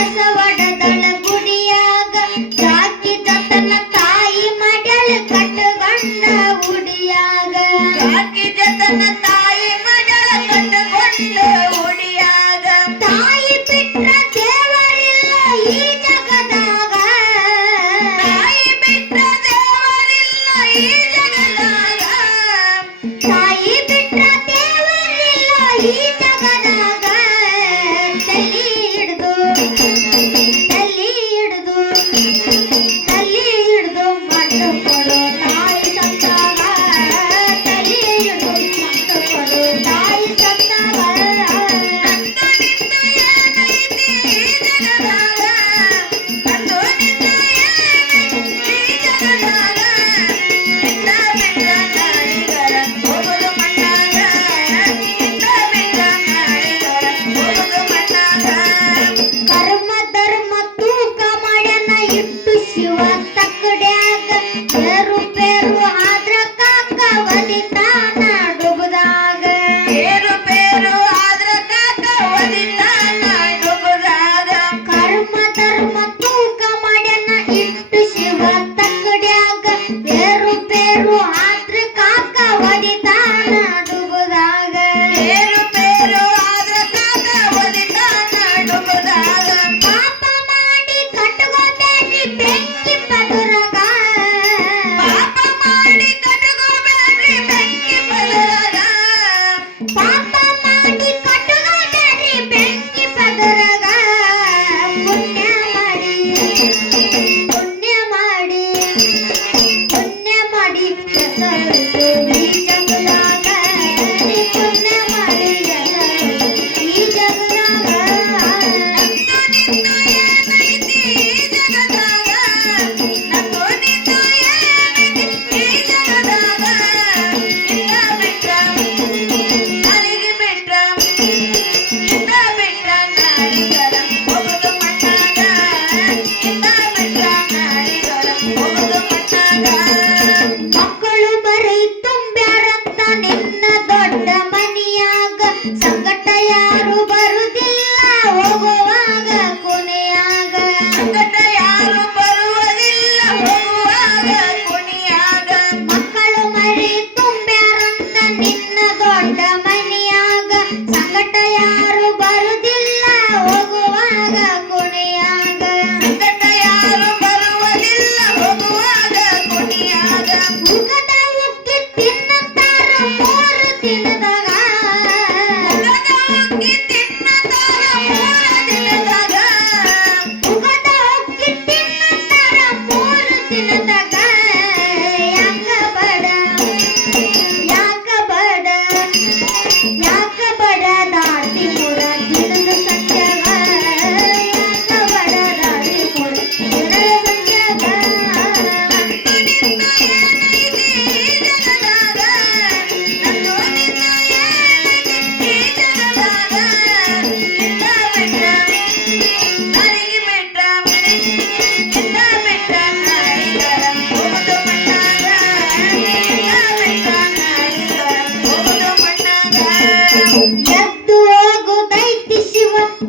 Arkadaşlar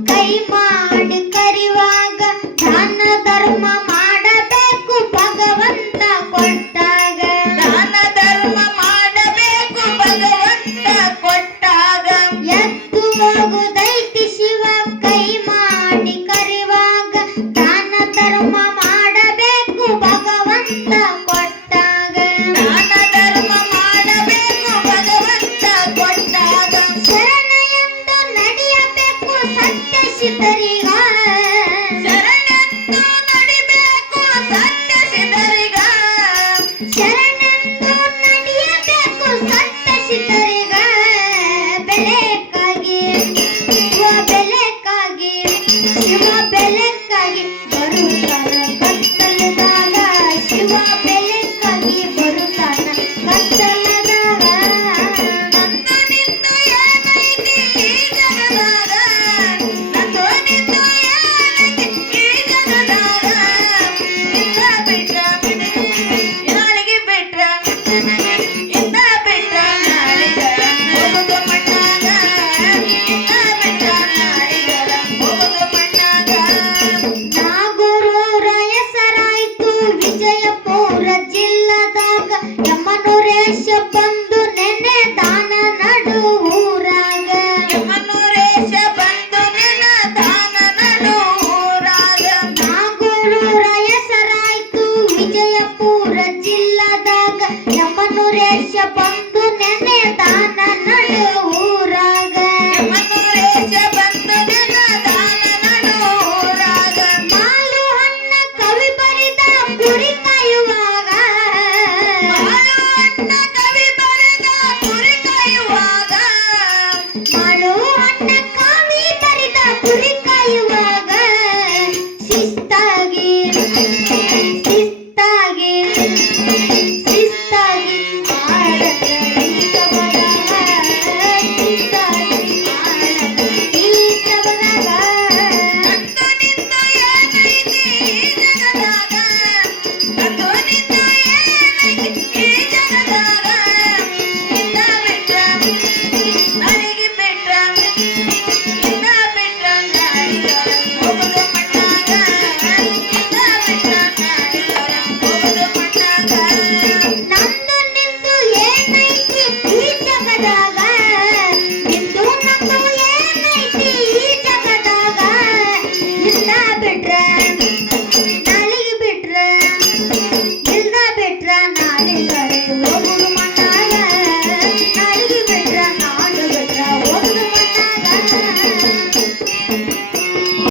கை மாட servir